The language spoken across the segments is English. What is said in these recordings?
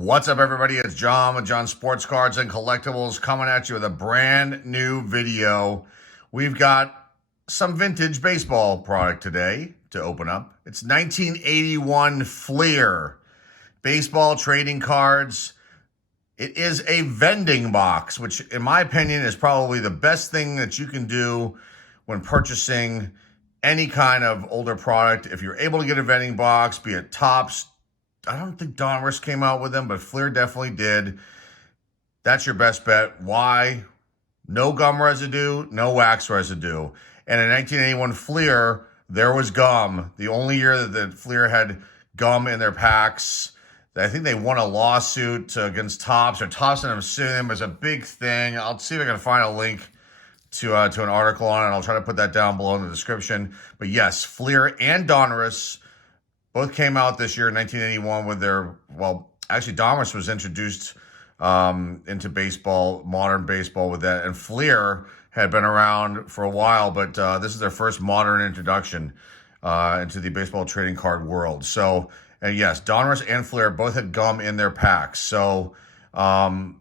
What's up, everybody? It's John with John Sports Cards and Collectibles coming at you with a brand new video. We've got some vintage baseball product today to open up. It's 1981 Fleer baseball trading cards. It is a vending box, which in my opinion is probably the best thing that you can do when purchasing any kind of older product. If you're able to get a vending box, be it Topps, I don't think Donruss came out with them, but Fleer definitely did. That's your best bet. Why? No gum residue, no wax residue. And in 1981 Fleer, there was gum. The only year that Fleer had gum in their packs. I think they won a lawsuit against Topps, or Topps ended up suing them. It was a big thing. I'll see if I can find a link to an article on it. I'll try to put that down below in the description. But yes, Fleer and Donruss both came out this year in 1981 with their, well, actually Donruss was introduced into baseball, modern baseball with that. And Fleer had been around for a while, but this is their first modern introduction into the baseball trading card world. So, and yes, Donruss and Fleer both had gum in their packs. So I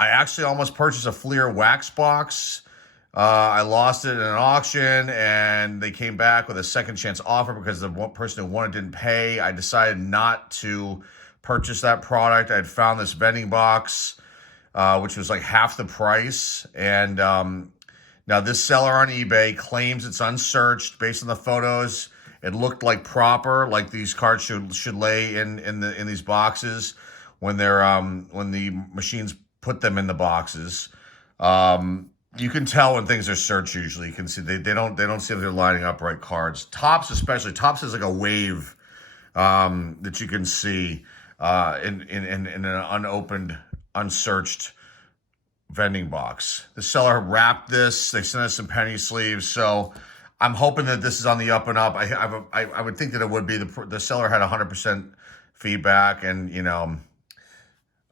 actually almost purchased a Fleer wax box. I lost it in an auction, and they came back with a second chance offer because the one person who won it didn't pay. I decided not to purchase that product. I had found this vending box, which was like half the price. And now this seller on eBay claims it's unsearched based on the photos. It looked like proper, like these cards should lay in these boxes when they're when the machines put them in the boxes. You can tell when things are searched. Usually, you can see they don't see if they're lining up right cards. Topps especially. Topps is like a wave that you can see in an unopened, unsearched vending box. The seller wrapped this. They sent us some penny sleeves. So I'm hoping that this is on the up and up. I would think that it would be. The seller had 100% feedback, and you know,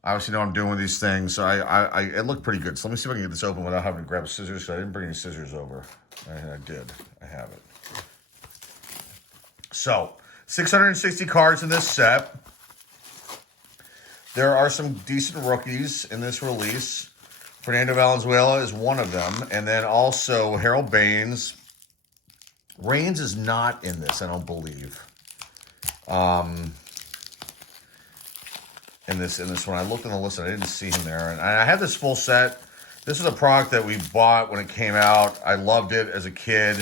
obviously know what I'm doing with these things. So it looked pretty good. So let me see if I can get this open without having to grab scissors. So I didn't bring any scissors over. I did. I have it. So 660 cards in this set. There are some decent rookies in this release. Fernando Valenzuela is one of them. And then also Harold Baines. Reigns is not in this, I don't believe. In this one, I looked on the list and I didn't see him there. And I had this full set. This is a product that we bought when it came out. I loved it as a kid.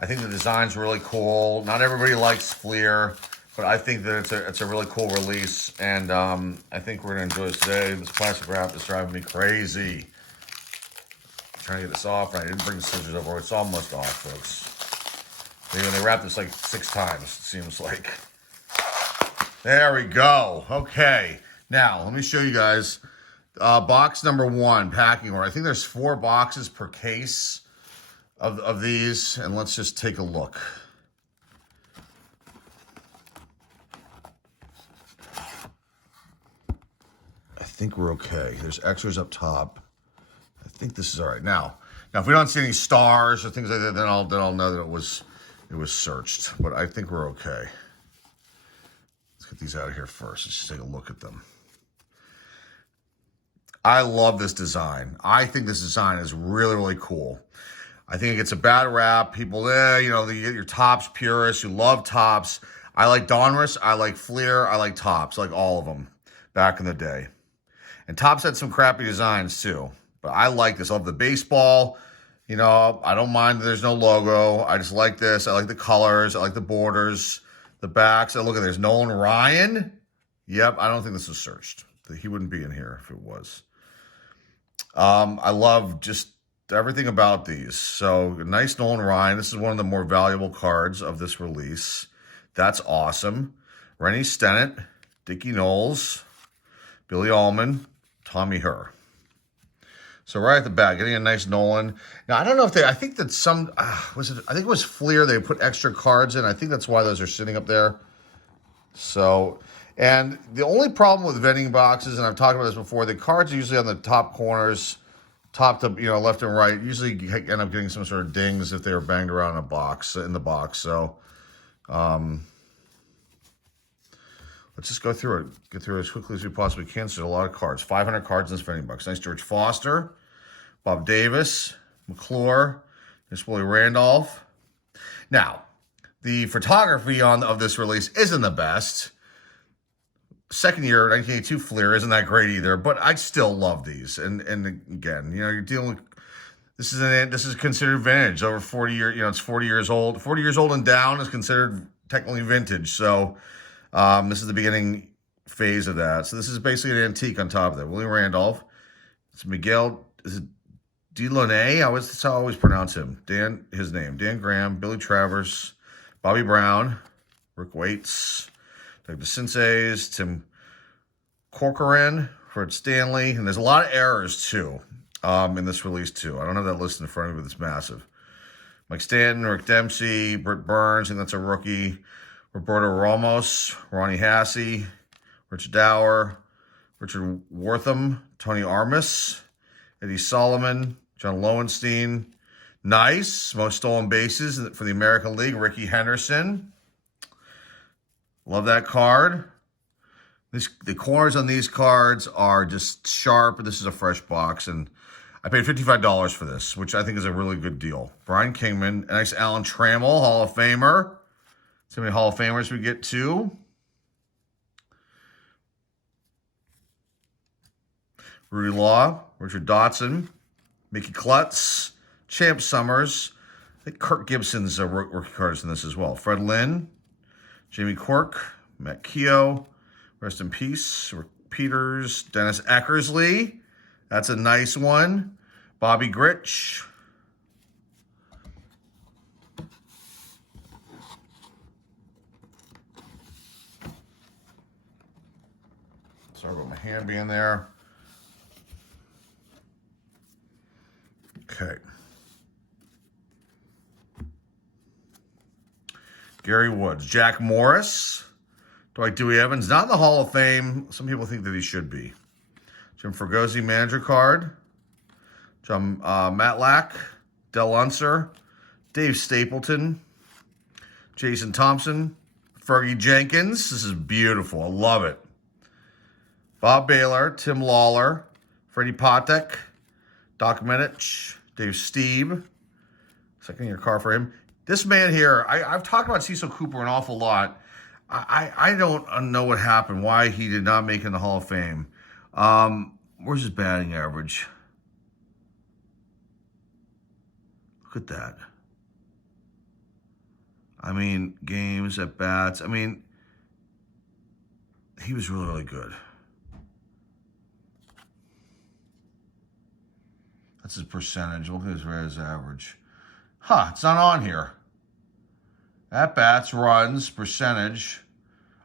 I think the design's really cool. Not everybody likes Fleer, but I think that it's a really cool release. And I think we're gonna enjoy this today. This plastic wrap is driving me crazy. I'm trying to get this off, and I didn't bring the scissors over. It's almost off, folks. They wrapped this like 6 times, it seems like. There we go. Okay. Now, let me show you guys box number 1, packing order. I think there's 4 boxes per case of these, and let's just take a look. I think we're okay. There's extras up top. I think this is all right. Now if we don't see any stars or things like that, then I'll know that it was searched. But I think we're okay. Let's get these out of here first. Let's just take a look at them. I love this design. I think this design is really, really cool. I think it gets a bad rap. People, you know, you get your Topps purists who love Topps. I like Donruss. I like Fleer. I like Topps. I like all of them back in the day. And Topps had some crappy designs too. But I like this. I love the baseball. You know, I don't mind that there's no logo. I just like this. I like the colors. I like the borders. The backs. Oh, look at there's Nolan Ryan. Yep, I don't think this was searched. He wouldn't be in here if it was. I love just everything about these. So nice Nolan Ryan. This is one of the more valuable cards of this release. That's awesome. Rennie Stennett, Dickie Knowles, Billy Allman, Tommy Herr. So right at the back, getting a nice Nolan. Now, I don't know if I think that some, I think it was Fleer, they put extra cards in. I think that's why those are sitting up there. So, and the only problem with vending boxes, and I've talked about this before, the cards are usually on the top corners, top to, left and right. Usually end up getting some sort of dings if they were banged around in the box. So, let's Let's just go through it. Get through it as quickly as we possibly can. So there's a lot of cards. 500 cards in this Vending box. Nice George Foster, Bob Davis, McClure, Miss Willie Randolph. Now, the photography of this release isn't the best. Second year, 1982 Fleer isn't that great either, but I still love these. And again, you're dealing with this is considered vintage. Over 40 years, it's 40 years old. 40 years old and down is considered technically vintage. So this is the beginning phase of that. So this is basically an antique on top of that. Willie Randolph. It's Miguel. Is it Delaunay? That's how I always pronounce him. His name. Dan Graham, Billy Travers, Bobby Brown, Rick Waits, Doug DeCinces, Tim Corcoran, Fred Stanley, and there's a lot of errors too in this release too. I don't have that list in front of me, but it's massive. Mike Stanton, Rick Dempsey, Britt Burns, and that's a rookie. Roberto Ramos, Ronnie Hassey, Richard Dower, Richard Wortham, Tony Armas, Eddie Solomon, John Lowenstein. Nice. Most stolen bases for the American League, Ricky Henderson. Love that card. The corners on these cards are just sharp. This is a fresh box, and I paid $55 for this, which I think is a really good deal. Brian Kingman, a nice Alan Trammell, Hall of Famer. So many Hall of Famers we get too. Rudy Law, Richard Dotson, Mickey Klutz, Champ Summers. I think Kirk Gibson's a rookie card in this as well. Fred Lynn, Jamie Quirk, Matt Keogh, rest in peace. Rick Peters, Dennis Eckersley. That's a nice one. Bobby Grich. Sorry about my hand being there. Okay. Gary Woods. Jack Morris. Dwight Dewey Evans. Not in the Hall of Fame. Some people think that he should be. Jim Fregosi manager card. John Matlack. Del Unser. Dave Stapleton. Jason Thompson. Fergie Jenkins. This is beautiful. I love it. Bob Baylor, Tim Lawler, Freddie Patek, Doc Medich, Dave Steeb. Second year car for him. This man here, I've talked about Cecil Cooper an awful lot. I don't know what happened, why he did not make it in the Hall of Fame. Where's his batting average? Look at that. I mean, games, at bats. I mean, he was really, really good. That's his percentage. Look at his average. It's not on here. At bats, runs, percentage.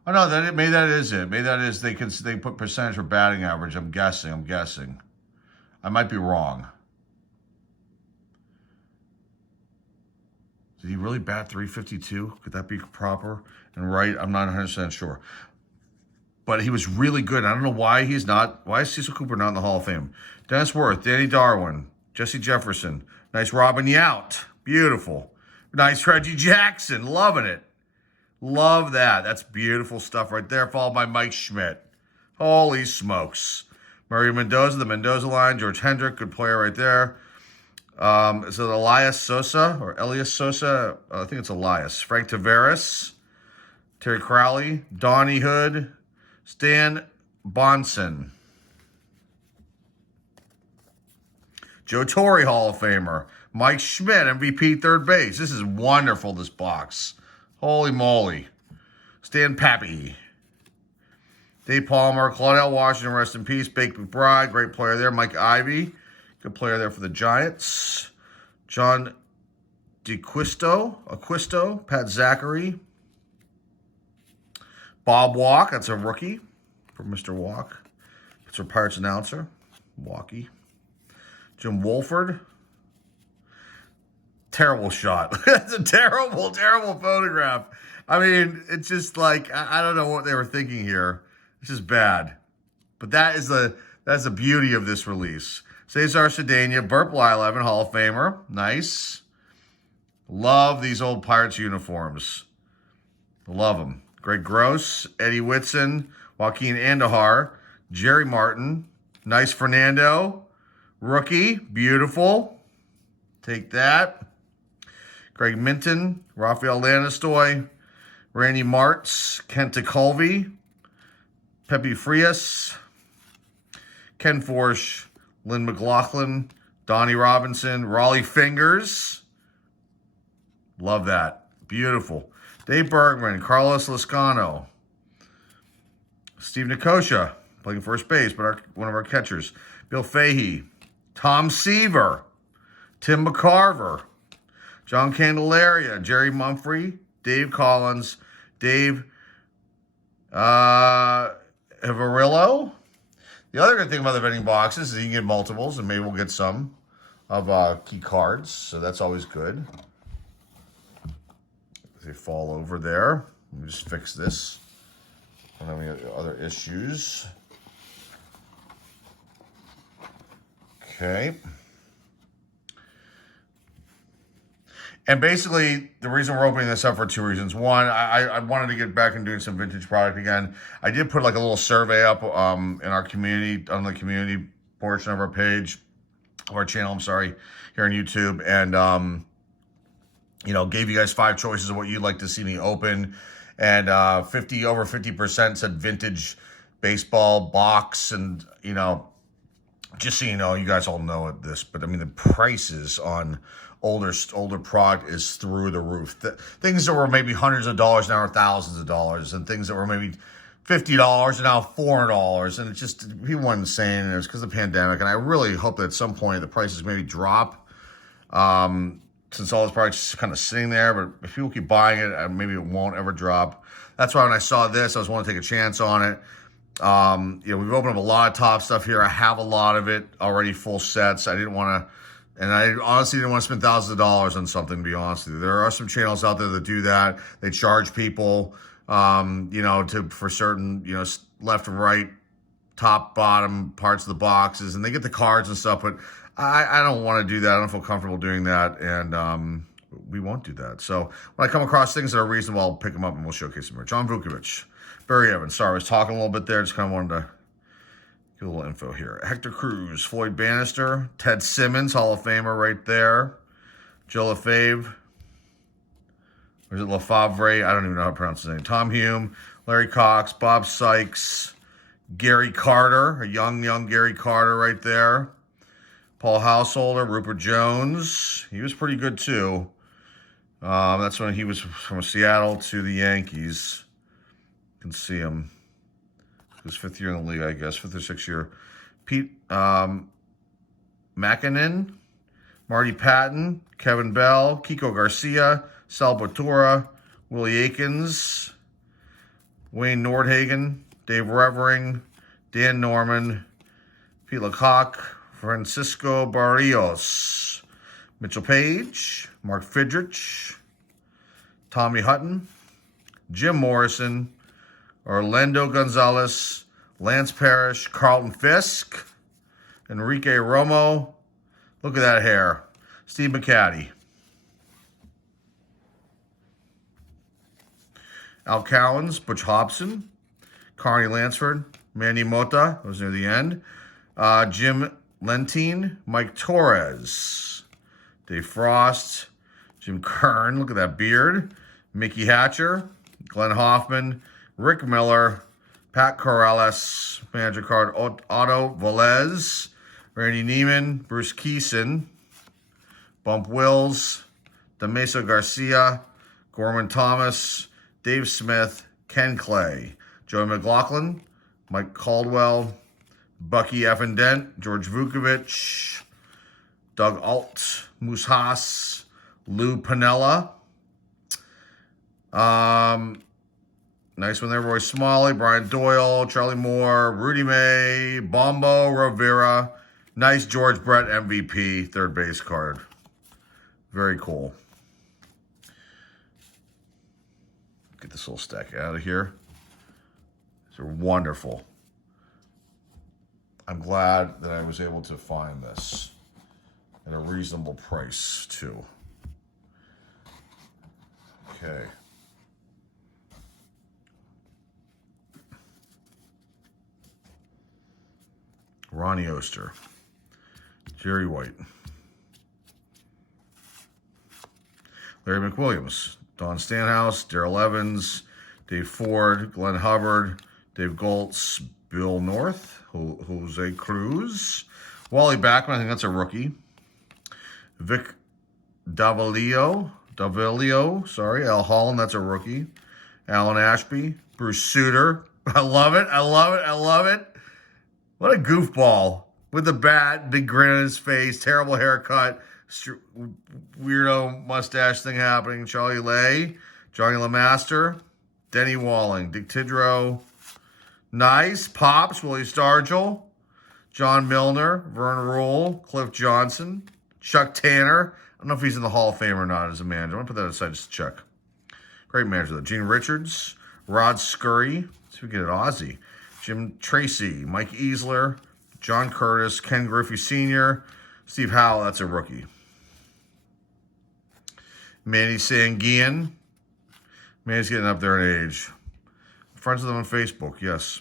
Oh no, maybe that is it. Maybe that is they put percentage for batting average. I'm guessing. I might be wrong. Did he really bat 352? Could that be proper and right? I'm not 100% sure. But he was really good. I don't know why he's not. Why is Cecil Cooper not in the Hall of Fame? Dennis Worth, Danny Darwin, Jesse Jefferson. Nice Robin Yount. Beautiful. Nice Reggie Jackson. Loving it. Love that. That's beautiful stuff right there. Followed by Mike Schmidt. Holy smokes. Mario Mendoza, the Mendoza line. George Hendrick, good player right there. Is it Elias Sosa or Elias Sosa? I think it's Elias. Frank Tavares. Terry Crowley. Donnie Hood. Stan Bonson. Joe Torre, Hall of Famer. Mike Schmidt, MVP third base. This is wonderful, this box. Holy moly. Stan Pappy. Dave Palmer, Claudel Washington, rest in peace. Bake McBride, great player there. Mike Ivey, good player there for the Giants. John Acquisto, Pat Zachary. Bob Walk, that's a rookie for Mr. Walk. It's our Pirates announcer, Walkie. Jim Wolford. Terrible shot. That's a terrible, terrible photograph. I mean, it's just like, I don't know what they were thinking here. It's just bad. But that's the beauty of this release. Cesar Cedeno, Burt Blyleven, Hall of Famer. Nice. Love these old Pirates uniforms. Love them. Greg Gross, Eddie Whitson, Joaquin Andahar, Jerry Martin, Nice Fernando, rookie, beautiful. Take that. Greg Minton, Rafael Lannistoy, Randy Martz, Kenta Colby, Pepe Frias, Ken Forsch, Lynn McLaughlin, Donnie Robinson, Raleigh Fingers. Love that. Beautiful. Dave Bergman, Carlos Lascano, Steve Nicosia, playing first base, but one of our catchers. Bill Fahey, Tom Seaver, Tim McCarver, John Candelaria, Jerry Mumphrey, Dave Collins, Dave Avarillo. The other good thing about the vending boxes is you can get multiples, and maybe we'll get some of key cards, so that's always good. They fall over there. Let me just fix this. I don't have any other issues. Okay. And basically, the reason we're opening this up for two reasons. One, I wanted to get back and doing some vintage product again. I did put like a little survey up in our community, on the community portion of our page, of our channel, I'm sorry, here on YouTube. And, gave you guys 5 choices of what you'd like to see me open. And over 50% said vintage baseball box. And, just so you know, you guys all know this, but I mean, the prices on older product is through the roof. Things that were maybe hundreds of dollars now are thousands of dollars, and things that were maybe $50 are now $400. And it's just, people went insane, and it was because of the pandemic. And I really hope that at some point the prices maybe drop. Since all this product's kind of sitting there, but if people keep buying it, maybe it won't ever drop. That's why when I saw this, I was wanting to take a chance on it. We've opened up a lot of top stuff here. I have a lot of it already, full sets. I didn't want to, and I honestly didn't want to spend thousands of dollars on something, to be honest with you. There are some channels out there that do that. They charge people, for certain, left and right, top, bottom parts of the boxes, and they get the cards and stuff, but I don't want to do that. I don't feel comfortable doing that, and we won't do that. So when I come across things that are reasonable, I'll pick them up and we'll showcase them here. John Vukovic, Barry Evans. Sorry, I was talking a little bit there. Just kind of wanted to get a little info here. Hector Cruz, Floyd Bannister, Ted Simmons, Hall of Famer right there. Joe Lefebvre. Or is it Lefebvre? I don't even know how to pronounce his name. Tom Hume, Larry Cox, Bob Sykes, Gary Carter, a young Gary Carter right there. Paul Householder, Rupert Jones. He was pretty good too. That's when he was from Seattle to the Yankees. You can see him. His 5th year in the league, I guess. 5th or 6th year. Pete Mackinnon, Marty Patton, Kevin Bell, Kiko Garcia, Sal Batura, Willie Aikens, Wayne Nordhagen, Dave Revering, Dan Norman, Pete Lecoq, Francisco Barrios, Mitchell Page, Mark Fidrich, Tommy Hutton, Jim Morrison, Orlando Gonzalez, Lance Parrish, Carlton Fisk, Enrique Romo. Look at that hair. Steve McCaddy. Al Cowens, Butch Hobson, Carney Lansford, Manny Mota, that was near the end, Jim Lentine, Mike Torres, Dave Frost, Jim Kern, look at that beard, Mickey Hatcher, Glenn Hoffman, Rick Miller, Pat Corrales, manager card Otto Velez, Randy Neiman, Bruce Keeson, Bump Wills, Demesa Garcia, Gorman Thomas, Dave Smith, Ken Clay, Joey McLaughlin, Mike Caldwell, Bucky Effendent, George Vukovic, Doug Alt, Moose Haas, Lou Pinella. Nice one there, Roy Smalley, Brian Doyle, Charlie Moore, Rudy May, Bombo Rivera. Nice George Brett MVP, 3rd base card. Very cool. Get this little stack out of here. These are wonderful. I'm glad that I was able to find this at a reasonable price, too. Okay. Ronnie Oster. Jerry White. Larry McWilliams. Don Stanhouse. Darrell Evans. Dave Ford. Glenn Hubbard. Dave Goltz. Bill North. Jose Cruz. Wally Backman. I think that's a rookie. Vic Davalio. Sorry. Al Holland. That's a rookie. Alan Ashby. Bruce Sutter. I love it. I love it. I love it. What a goofball. With the bat, big grin on his face, terrible haircut, weirdo mustache thing happening. Charlie Lay, Johnny LeMaster, Denny Walling, Dick Tidrow, Nice, Pops, Willie Stargell, John Milner, Vern Rule, Cliff Johnson, Chuck Tanner. I don't know if he's in the Hall of Fame or not as a manager. I'm going to put that aside just to check. Great manager, though. Gene Richards, Rod Scurry. Let's see if we get it Aussie. Jim Tracy, Mike Easler, John Curtis, Ken Griffey Sr., Steve Howell, that's a rookie. Manny Sanguian. Manny's getting up there in age. Friends with him on Facebook, yes.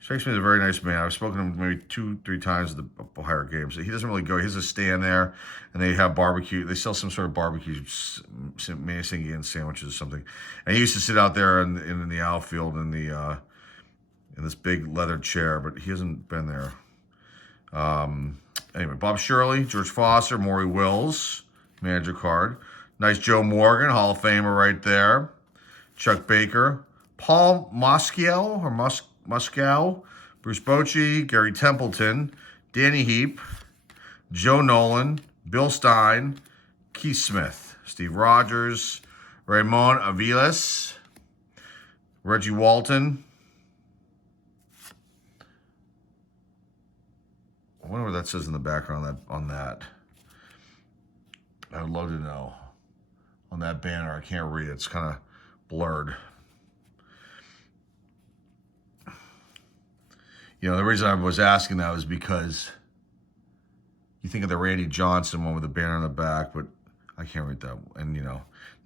Strikes me as a very nice man. I've spoken to him maybe 2-3 times at the Ohio games. He doesn't really go. He has a stand there, and they have barbecue. They sell some sort of barbecue Manny Sanguian sandwiches or something. And he used to sit out there in the outfield in this big leather chair, but he hasn't been there. Anyway, Bob Shirley, George Foster, Maury Wills, manager card. Nice Joe Morgan, Hall of Famer right there. Chuck Baker, Paul Moscow, Bruce Bochy, Gary Templeton, Danny Heap, Joe Nolan, Bill Stein, Keith Smith, Steve Rogers, Ramon Aviles, Reggie Walton. I wonder what that says in the background on that. I would love to know. On that banner, I can't read it. It's kind of blurred. You know, the reason I was asking that was because you think of the Randy Johnson one with the banner on the back, but I can't read that. And, you know,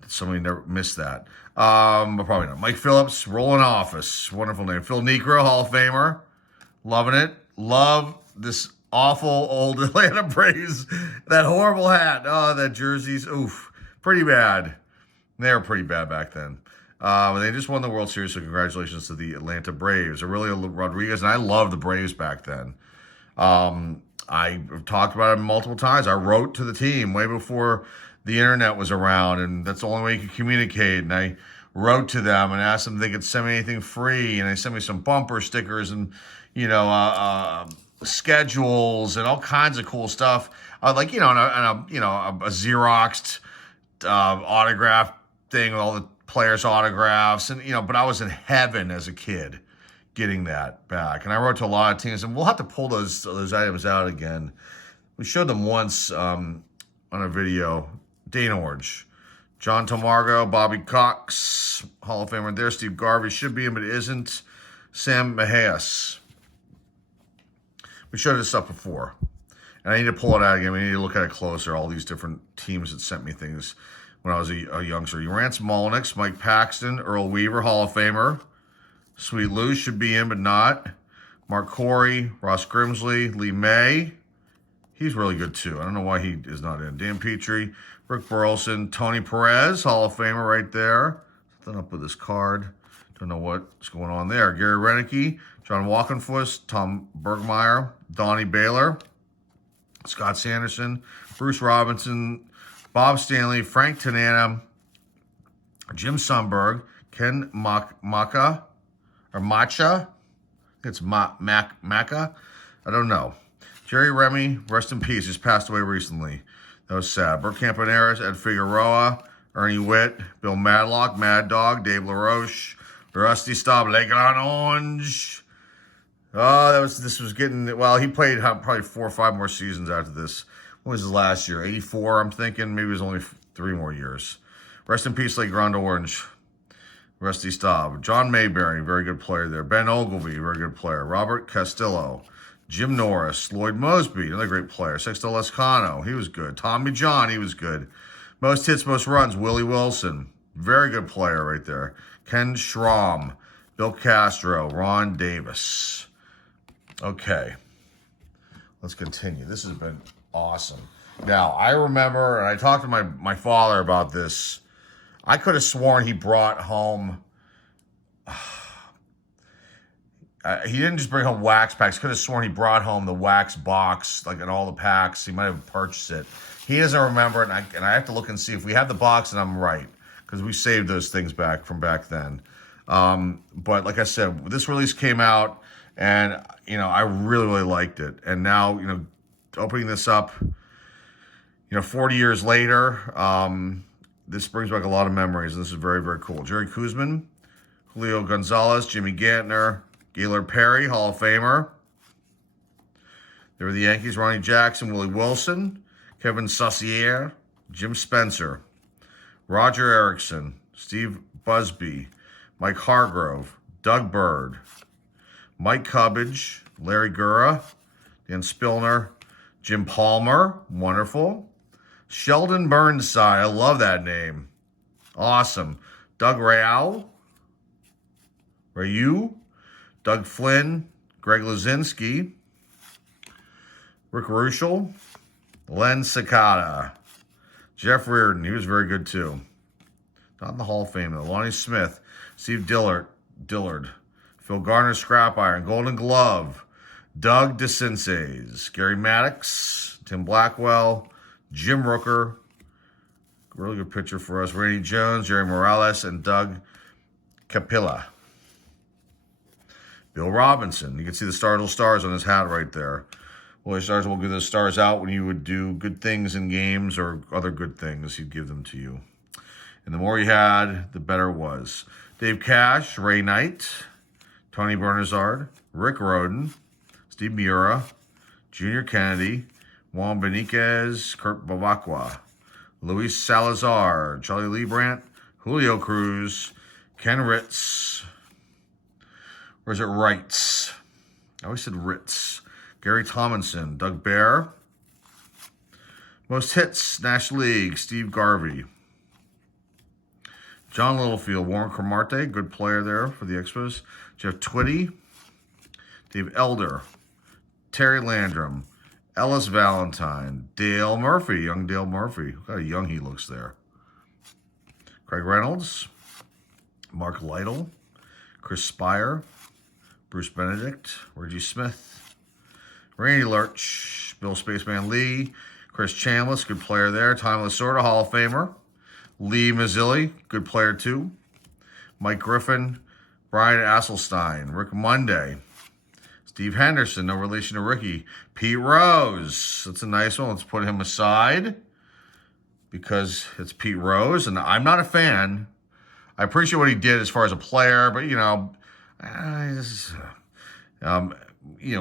somebody never missed that. But probably not. Mike Phillips, Rolling Office. Wonderful name. Phil Niekro, Hall of Famer. Loving it. Love this awful old Atlanta Braves. That horrible hat. Oh, that jersey's, oof. Pretty bad. They were pretty bad back then. They just won the World Series, so congratulations to the Atlanta Braves. Aurelio Rodriguez, and I loved the Braves back then. I've talked about it multiple times. I wrote to the team way before the internet was around, and that's the only way you could communicate. And I wrote to them and asked them if they could send me anything free, and they sent me some bumper stickers and, you know, schedules and all kinds of cool stuff. Like, you know, a Xeroxed autograph thing with all the players' autographs, and, you know, but I was in heaven as a kid getting that back. And I wrote to a lot of teams, and we'll have to pull those items out again. We showed them once on a video. Dane Orge, John Tomargo, Bobby Cox, Hall of Famer there. Steve Garvey should be in, but isn't. Sam Mahias. We showed this stuff before, and I need to pull it out again. We need to look at it closer. All these different teams that sent me things when I was a youngster. Rance Molnix, Mike Paxton, Earl Weaver, Hall of Famer. Sweet Lou should be in, but not. Mark Corey, Ross Grimsley, Lee May. He's really good, too. I don't know why he is not in. Dan Petrie, Rick Burleson, Tony Perez, Hall of Famer right there. Something up with this card. Don't know what's going on there. Gary Renicky, John Walkenfuss, Tom Bergmeyer, Donnie Baylor, Scott Sanderson, Bruce Robinson, Bob Stanley, Frank Tanana, Jim Sundberg, Ken Macha. It's Maca. I don't know. Jerry Remy, rest in peace. Just passed away recently. That was sad. Bert Campaneris, Ed Figueroa, Ernie Witt, Bill Madlock, Mad Dog, Dave LaRoche, Rusty Staub, Lake on Orange. Oh, this was getting, well, he played probably 4 or 5 more seasons after this. What was his last year? 84, I'm thinking. Maybe it was only 3 more years. Rest in peace, Lake Grand Orange. Rusty Staub. John Mayberry, very good player there. Ben Ogilvy, very good player. Robert Castillo. Jim Norris. Lloyd Mosby, another great player. Sexto Lescano, he was good. Tommy John, he was good. Most hits, most runs, Willie Wilson. Very good player right there. Ken Schramm. Bill Castro. Ron Davis. Okay. let's continue. This has been awesome. Now, I remember, and I talked to my father about this. I could have sworn he brought home, he didn't just bring home wax packs. Could have sworn he brought home the wax box, like in all the packs. He might have purchased it. He doesn't remember it, and I have to look and see if we have the box, and I'm right, because we saved those things back from back then. But like I said, this release came out, and, I really, really liked it. And now, opening this up, 40 years later, this brings back a lot of memories, and this is very, very cool. Jerry Koosman, Julio Gonzalez, Jimmy Gantner, Gaylord Perry, Hall of Famer. There were the Yankees, Ronnie Jackson, Willie Wilson, Kevin Saucier, Jim Spencer, Roger Erickson, Steve Busby, Mike Hargrove, Doug Bird, Mike Cubbage, Larry Gura, Dan Spillner, Jim Palmer, wonderful. Sheldon Burnside, I love that name. Awesome. Doug Rayu, Doug Flynn, Greg Luzinski, Rick Ruschel, Len Cicada, Jeff Reardon, he was very good too. Not in the Hall of Fame though. Lonnie Smith, Steve Dillard, Phil Garner, Scrap Iron, Golden Glove, Doug DeCinces, Gary Maddox, Tim Blackwell, Jim Rooker, really good pitcher for us, Randy Jones, Jerry Morales, and Doug Capilla. Bill Robinson, you can see the stars on his hat right there. Willie Stars will give those stars out when you would do good things in games or other good things, he'd give them to you. And the more you had, the better it was. Dave Cash, Ray Knight, Tony Bernazard, Rick Roden, Steve Miura, Junior Kennedy, Juan Beniquez, Kurt Bavacqua, Luis Salazar, Charlie Leibrandt, Julio Cruz, Ken Ritz, or is it Wrights? I always said Ritz. Gary Tomlinson, Doug Bear. Most hits, National League, Steve Garvey. John Littlefield, Warren Cromartie, good player there for the Expos. Jeff Twitty, Dave Elder, Terry Landrum, Ellis Valentine, Dale Murphy, young Dale Murphy. Look how young he looks there. Craig Reynolds, Mark Lytle, Chris Spire, Bruce Benedict, Reggie Smith, Randy Lurch, Bill Spaceman Lee, Chris Chambliss, good player there. Tom Lasorda, Hall of Famer. Lee Mazzilli, good player too. Mike Griffin, Brian Asselstein, Rick Monday, Steve Henderson, no relation to Ricky. Pete Rose, that's a nice one. Let's put him aside because it's Pete Rose, and I'm not a fan. I appreciate what he did as far as a player, but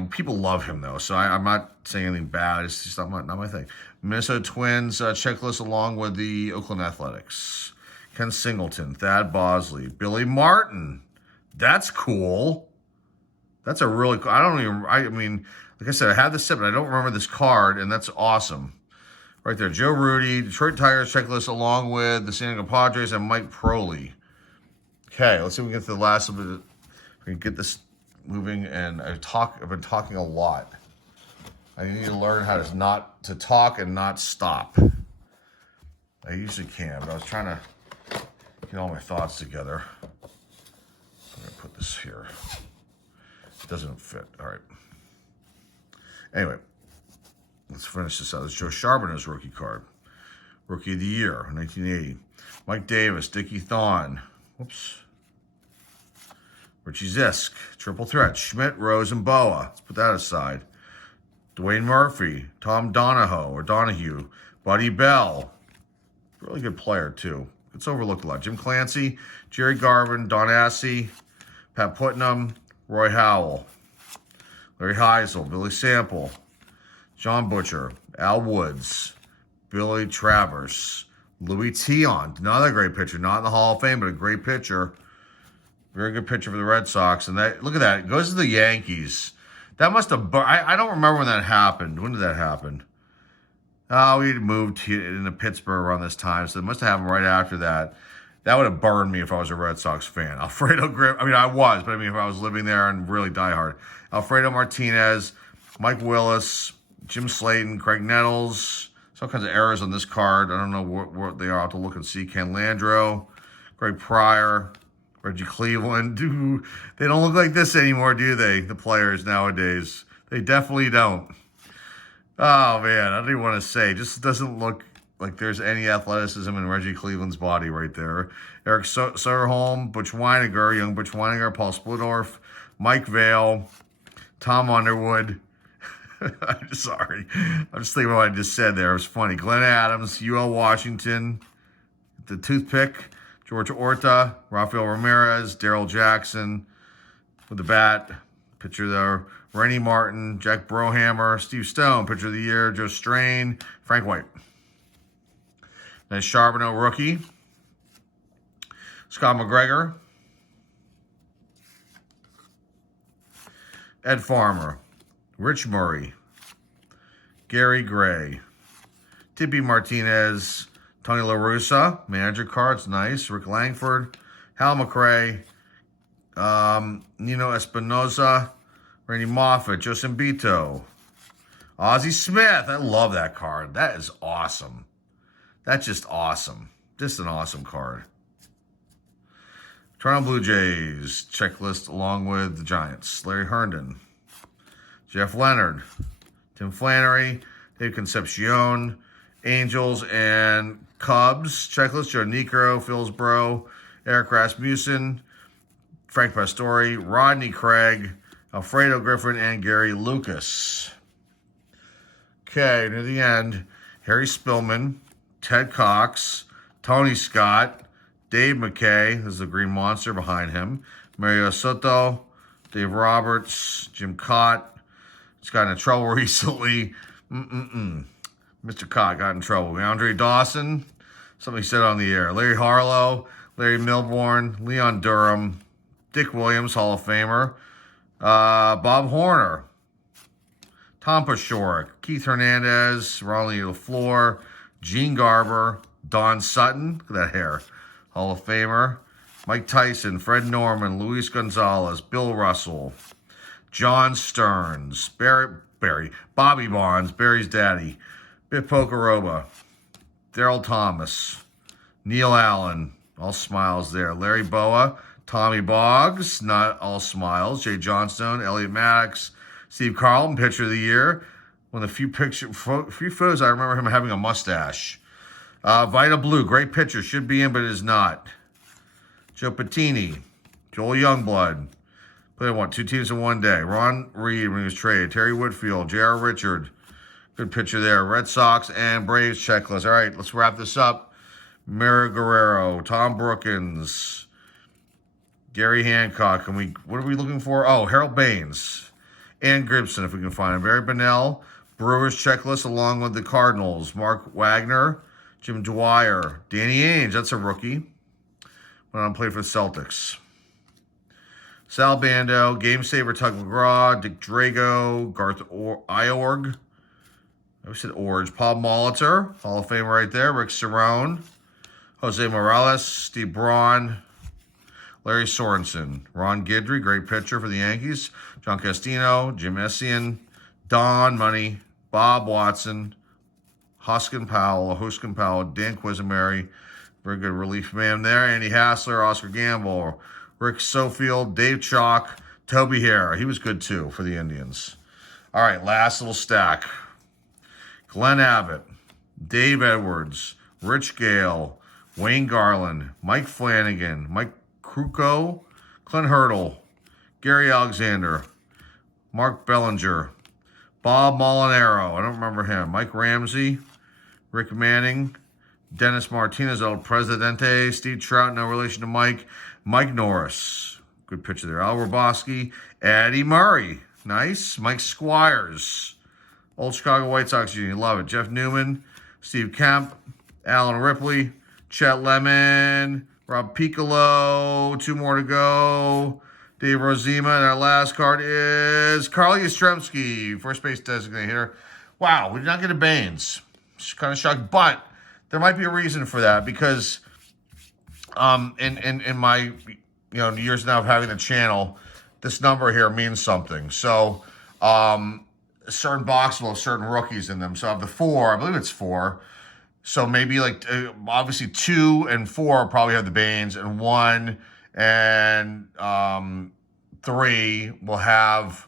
people love him though, so I'm not saying anything bad. It's just not my thing. Minnesota Twins checklist along with the Oakland Athletics. Ken Singleton, Thad Bosley, Billy Martin. That's cool. That's a really cool. I mean, like I said, I have this set, but I don't remember this card, and that's awesome. Right there, Joe Rudy, Detroit Tigers checklist along with the San Diego Padres and Mike Proley. Okay, let's see if we can get to the last of it. We can get this moving, and I've been talking a lot. I need to learn how to talk and not stop. I usually can, but I was trying to get all my thoughts together. I'm going to put this here. It doesn't fit. All right. Anyway, let's finish this out. This is Joe Charbonneau's rookie card. Rookie of the Year, 1980. Mike Davis, Dickie Thon. Whoops. Richie Zisk, triple threat. Schmidt, Rose, and Boa. Let's put that aside. Dwayne Murphy, Tom Donahue, Buddy Bell. Really good player, too. It's overlooked a lot. Jim Clancy, Jerry Garvin, Don Assey, Pat Putnam, Roy Howell, Larry Heisel, Billy Sample, John Butcher, Al Woods, Billy Travers, Louis Tion, another great pitcher, not in the Hall of Fame, but a great pitcher. Very good pitcher for the Red Sox. And that, look at that. It goes to the Yankees. That must have... I don't remember when that happened. When did that happen? Oh, we moved into Pittsburgh around this time, so it must have happened right after that. That would have burned me if I was a Red Sox fan. Alfredo Griffin... I was, but if I was living there and really diehard. Alfredo Martinez, Mike Willis, Jim Slayton, Craig Nettles. Some kinds of errors on this card. I don't know what they are. I'll have to look and see. Ken Landreau, Greg Pryor, Reggie Cleveland. Dude, they don't look like this anymore, do they? The players nowadays. They definitely don't. Oh, man. I don't even want to say. It just doesn't look like there's any athleticism in Reggie Cleveland's body right there. Eric Soderholm, Butch Weiniger, young Butch Weiniger, Paul Splittorff, Mike Vale, Tom Underwood. I'm sorry. I'm just thinking about what I just said there. It was funny. Glenn Adams, UL Washington, the toothpick, George Orta, Rafael Ramirez, Daryl Jackson with the bat. Pitcher there. Rennie Martin, Jack Brohammer, Steve Stone, pitcher of the year, Joe Strain, Frank White. Nice Charbonneau rookie. Scott McGregor. Ed Farmer. Rich Murray. Gary Gray. Tippy Martinez. Tony La Russa. Manager cards. Nice. Rick Langford. Hal McRae. Nino Espinoza. Randy Moffat. Joe Simbito. Ozzie Smith. I love that card. That is awesome. That's just awesome. Just an awesome card. Toronto Blue Jays checklist along with the Giants. Larry Herndon. Jeff Leonard. Tim Flannery. Dave Concepcion. Angels and Cubs checklist. Joe Niekro. Philsbro. Eric Rasmussen. Frank Pastore. Rodney Craig. Alfredo Griffin and Gary Lucas. Okay, near the end. Harry Spillman. Ted Cox, Tony Scott, Dave McKay, there's the Green Monster behind him, Mario Soto, Dave Roberts, Jim Cott. He's gotten in trouble recently. Mr. Cott got in trouble. Andre Dawson, something said on the air. Larry Harlow, Larry Milbourne, Leon Durham, Dick Williams, Hall of Famer, Bob Horner, Tom Paciorek, Keith Hernandez, Ronnie LaFleur, Gene Garber, Don Sutton, look at that hair, Hall of Famer, Mike Tyson, Fred Norman, Luis Gonzalez, Bill Russell, John Stearns, Bobby Bonds, Barry's daddy, Biff Pocoroba, Daryl Thomas, Neil Allen, all smiles there, Larry Boa, Tommy Boggs, not all smiles, Jay Johnstone, Elliot Maddox, Steve Carlton, pitcher of the year. One of the few photos I remember him having a mustache. Vida Blue, great pitcher, should be in, but is not. Joe Patini, Joel Youngblood. Played, 2 teams in one day. Ron Reed when he was traded. Terry Whitfield, J.R. Richard. Good pitcher there. Red Sox and Braves checklist. All right, let's wrap this up. Mira Guerrero, Tom Brookins, Gary Hancock. What are we looking for? Oh, Harold Baines. Ann Gibson, if we can find him. Barry Bonnell. Brewers checklist along with the Cardinals. Mark Wagner, Jim Dwyer, Danny Ainge, that's a rookie. Went on to play for the Celtics. Sal Bando, Game Saver Tug McGraw, Dick Drago, Garth Iorg. I said Orge. Paul Molitor, Hall of Famer right there. Rick Cerrone, Jose Morales, Steve Braun, Larry Sorensen, Ron Guidry, great pitcher for the Yankees. John Castino, Jim Essien, Don Money, Bob Watson, Huskin Powell, Dan Quisenberry, very good relief man there. Andy Hassler, Oscar Gamble, Rick Sofield, Dave Chalk, Toby Hare. He was good too for the Indians. All right, last little stack. Glenn Abbott, Dave Edwards, Rich Gale, Wayne Garland, Mike Flanagan, Mike Krukow, Clint Hurdle, Gary Alexander, Mark Bellinger, Bob Molinaro, I don't remember him, Mike Ramsey, Rick Manning, Dennis Martinez, El Presidente, Steve Trout, no relation to Mike Norris, good pitcher there, Al Roboski, Eddie Murray, nice, Mike Squires, old Chicago White Sox Union, love it, Jeff Newman, Steve Kemp, Alan Ripley, Chet Lemon, Rob Piccolo, 2 more to go, Dave Rozema, and our last card is Carl Yastrzemski, first base designated hitter. Wow, we did not get a Baines. Just kind of shocked, but there might be a reason for that because in my years now of having the channel, this number here means something. So a certain box will have certain rookies in them. So of the 4, I believe it's 4. So maybe like obviously 2 and 4 probably have the Banes, and 1 and 3 will have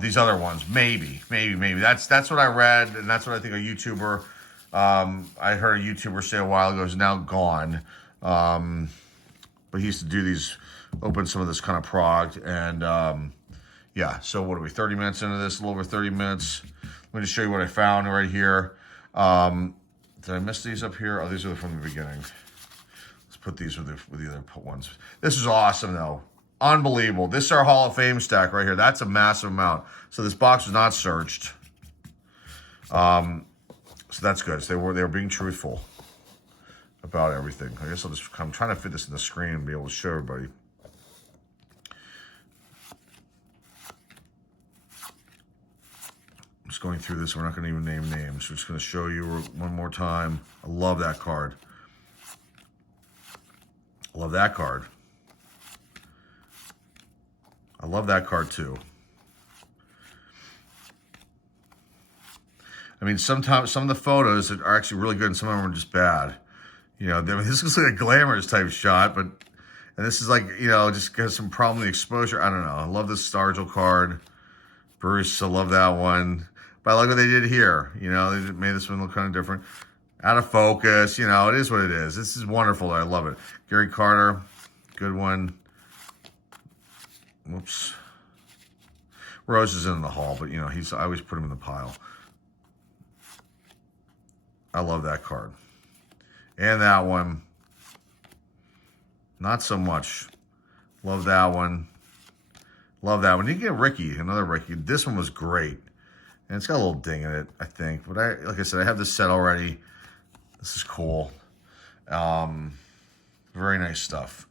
these other ones. Maybe. That's what I read, and that's what I think a YouTuber. I heard a YouTuber say a while ago is now gone, but he used to do these, open some of this kind of product, and yeah. So what are we? 30 minutes into this, a little over 30 minutes. Let me just show you what I found right here. Did I miss these up here? Oh, these are from the beginning. Let's put these with the other ones. This is awesome, though. Unbelievable. This is our Hall of Fame stack right here. That's a massive amount. So this box was not searched. So that's good. So they were being truthful about everything. I guess I'm trying to fit this in the screen and be able to show everybody. I'm just going through this. We're not going to even name names. We're just going to show you one more time. I love that card. I love that card. I love that card too. I mean, sometimes some of the photos are actually really good, and some of them are just bad. You know, this is like a glamorous type shot, and this is like, you know, just has some problem with the exposure. I don't know. I love this Stargell card. Bruce, I love that one. But I like what they did here. You know, they made this one look kind of different. Out of focus, you know, it is what it is. This is wonderful. I love it. Gary Carter, good one. Whoops. Rose is in the hall, but, you know, I always put him in the pile. I love that card. And that one. Not so much. Love that one. Love that one. You get Ricky, another Ricky. This one was great. And it's got a little ding in it, I think. But like I said, I have this set already. This is cool. Very nice stuff.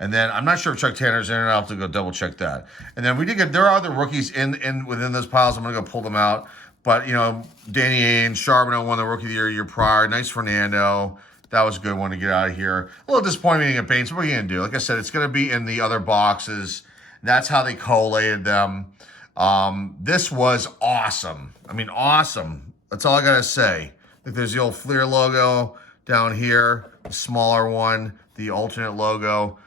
And then I'm not sure if Chuck Tanner's in it. I'll have to go double check that. And then there are other rookies within those piles. I'm gonna go pull them out. But you know, Danny Ainge, Charbonneau won the Rookie of the Year prior. Nice Fernando. That was a good one to get out of here. A little disappointing at Baines. What are you gonna do? Like I said, it's gonna be in the other boxes. That's how they collated them. This was awesome. I mean, awesome. That's all I gotta say. Like, there's the old Fleer logo down here, the smaller one, the alternate logo.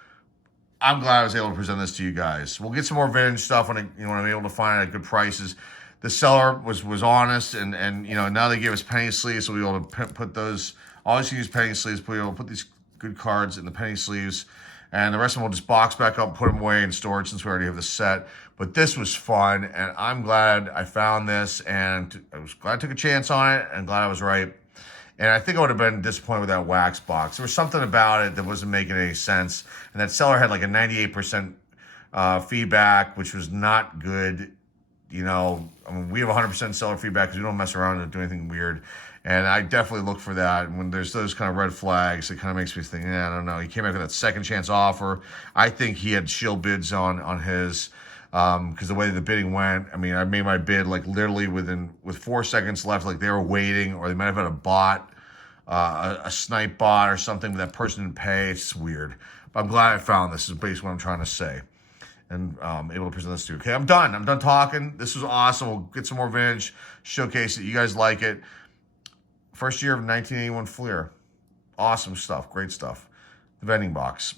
I'm glad I was able to present this to you guys. We'll get some more vintage stuff when I'm able to find it at good prices. The seller was honest, and you know, now they gave us penny sleeves, so we were able to put those. Always use penny sleeves. We were able to put these good cards in the penny sleeves, and the rest of them we'll just box back up, put them away in storage since we already have the set. But this was fun, and I'm glad I found this, and I was glad I took a chance on it, and glad I was right. And I think I would have been disappointed with that wax box. There was something about it that wasn't making any sense. And that seller had like a 98% feedback, which was not good. You know, I mean, we have 100% seller feedback because we don't mess around and do anything weird. And I definitely look for that. And when there's those kind of red flags, it kind of makes me think, I don't know. He came back with that second chance offer. I think he had shield bids on his, because the way the bidding went, I mean, I made my bid like literally with 4 seconds left, like they were waiting, or they might have had a bot, a snipe bot or something, but that person didn't pay. It's weird. But I'm glad I found this. Is basically what I'm trying to say. And able to present this to you. Okay, I'm done. I'm done talking. This was awesome. We'll get some more vintage, showcase it. You guys like it. First year of 1981 Fleer. Awesome stuff. Great stuff. The vending box.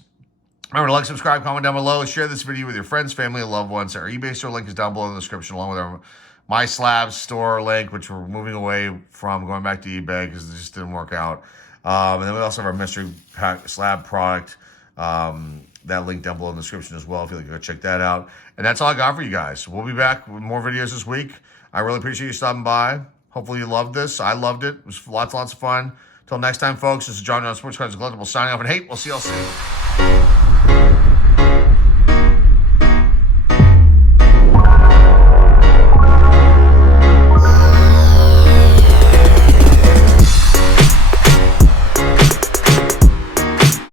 Remember to like, subscribe, comment down below. Share this video with your friends, family, and loved ones. Our eBay store link is down below in the description, along with our My Slabs store link, which we're moving away from, going back to eBay because it just didn't work out. And then we also have our mystery slab product. That link down below in the description as well if you'd like to go check that out. And that's all I got for you guys. We'll be back with more videos this week. I really appreciate you stopping by. Hopefully you loved this. I loved it. It was lots of fun. Until next time, folks, this is John Sports Cards and Collectibles signing off. And hey, we'll see y'all soon.